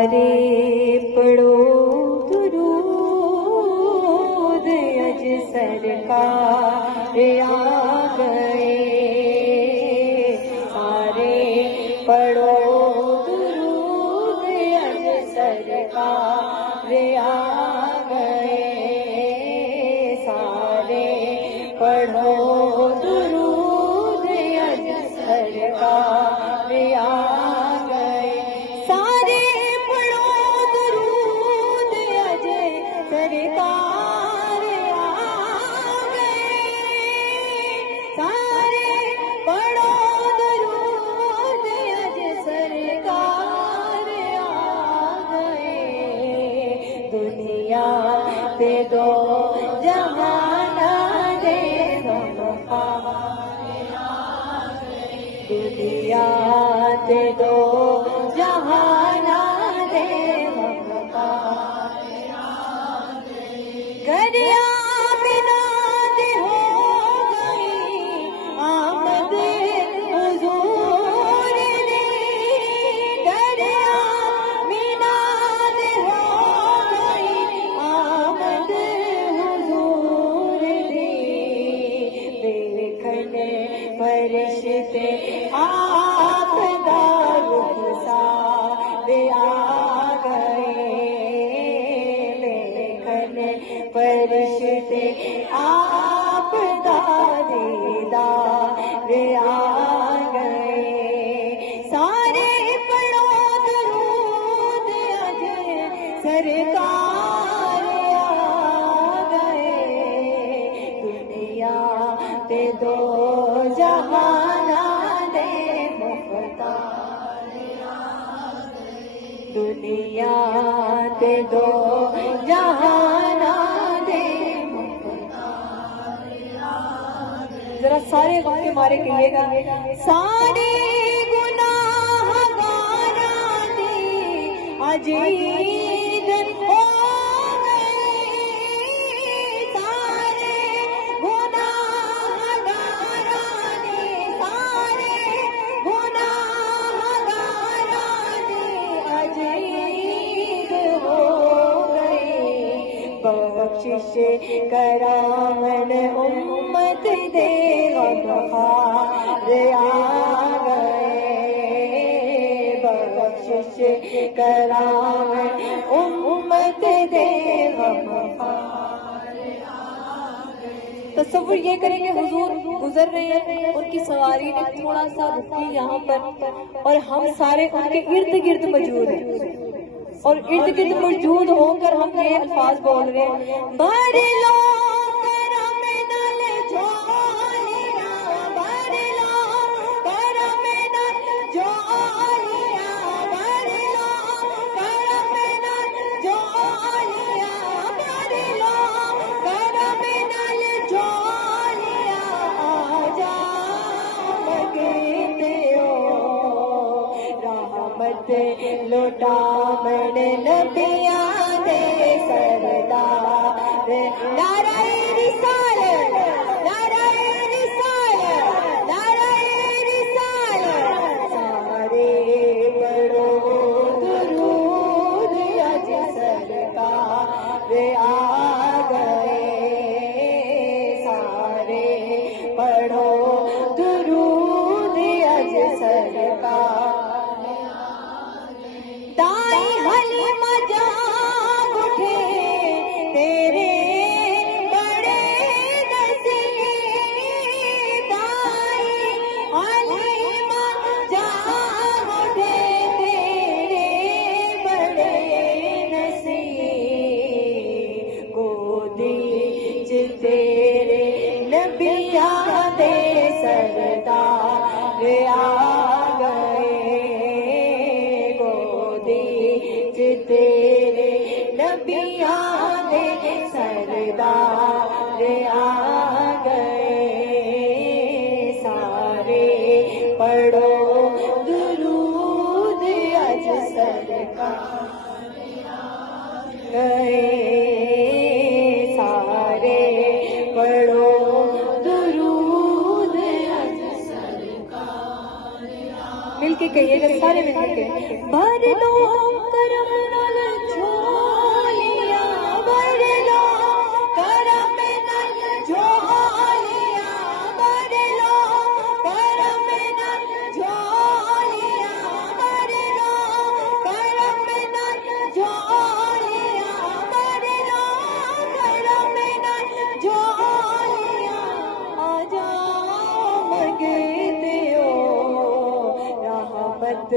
सारे पढ़ो दुरूद अज सरकार आ गए। सारे पढ़ो दुरूद अज सरकार आ गए। सारे पढ़ो दुरूद अज सरकार आ गए। सारे पढ़ो दुरूद अज सरकार आ गए। सारे पढ़ो दुरूद अज सरकार आ गए। दुनिया ते दो जहाना दे दुनिया ते दो जहाना दे गरिया बिना दे हो गई आमद हुजूर दी। गरिया बिना दे हो गई आमद हुजूर दी। देखने फरिश्ते आप दा रुखसार आ गए। देखने फरिश्ते आप दा दीदार आ गए। सारे पढ़ो दुरूद अज सरकार आ गए। दुनिया ते दो जहाना दे मुख्तार आ गए। दुनिया ते दो जहाना दे मुख्तार आ गए। जरा सारे गाँव के मारे कहिएगा। सारे गुनाहगारा दी अज ईद हो गई। सारे गुनाहगारा दी सारे गुनाहगारा दी अज ईद हो गई। बख्शिश करावन उम्मत दे गमखार आ गए। बख्शिश करावन उम्मत दे गमखार आ गए। तसव्वुर ये करेंगे हुजूर गुजर रहे हैं, उनकी सवारी ने थोड़ा सा रुकी यहाँ पर और हम सारे उनके इर्द गिर्द मौजूद हैं और इर्द गिर्द मौजूद होकर हम ये अल्फाज बोल रहे हैं। भर लो करम नल झोलिया, भर लो करम नल झोलिया, भर लो करम नल झोलिया, भर लो करम नल झोलिया। आजा मगते हो रहमत लुटावन नबिया दे सरदार। नाराए रिसालत, नाराए रिसालत, नाराए रिसालत। सारे पढ़ो दुरूद अज सरकार आ गए। सारे पढ़ो दुरूद अज सरकार। दाई हलीमा जाग उठे तेरे बड़े नसीब। दाई हलीमा जाग उठे तेरे बड़े नसीब। गोदी च तेरे नबिया दे सरदार आ गए। तेरे नबिया दे सरदार आ गए। सारे पढ़ो दुरूद अज सरकार आ गए। सारे पढ़ो दुरूद अज सरकार। मिलके कहिएगा, सारे मिलकर के। भर लो करम नल झोलिया, भर लो करम नल झोलिया, भर लो करम नल झोलिया, भर लो करम नल झोलिया, भर लो करम नल झोलिया। आ जाओ मंगते हो रहमत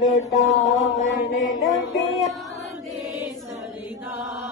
लुटावन नबिया दे सरदार।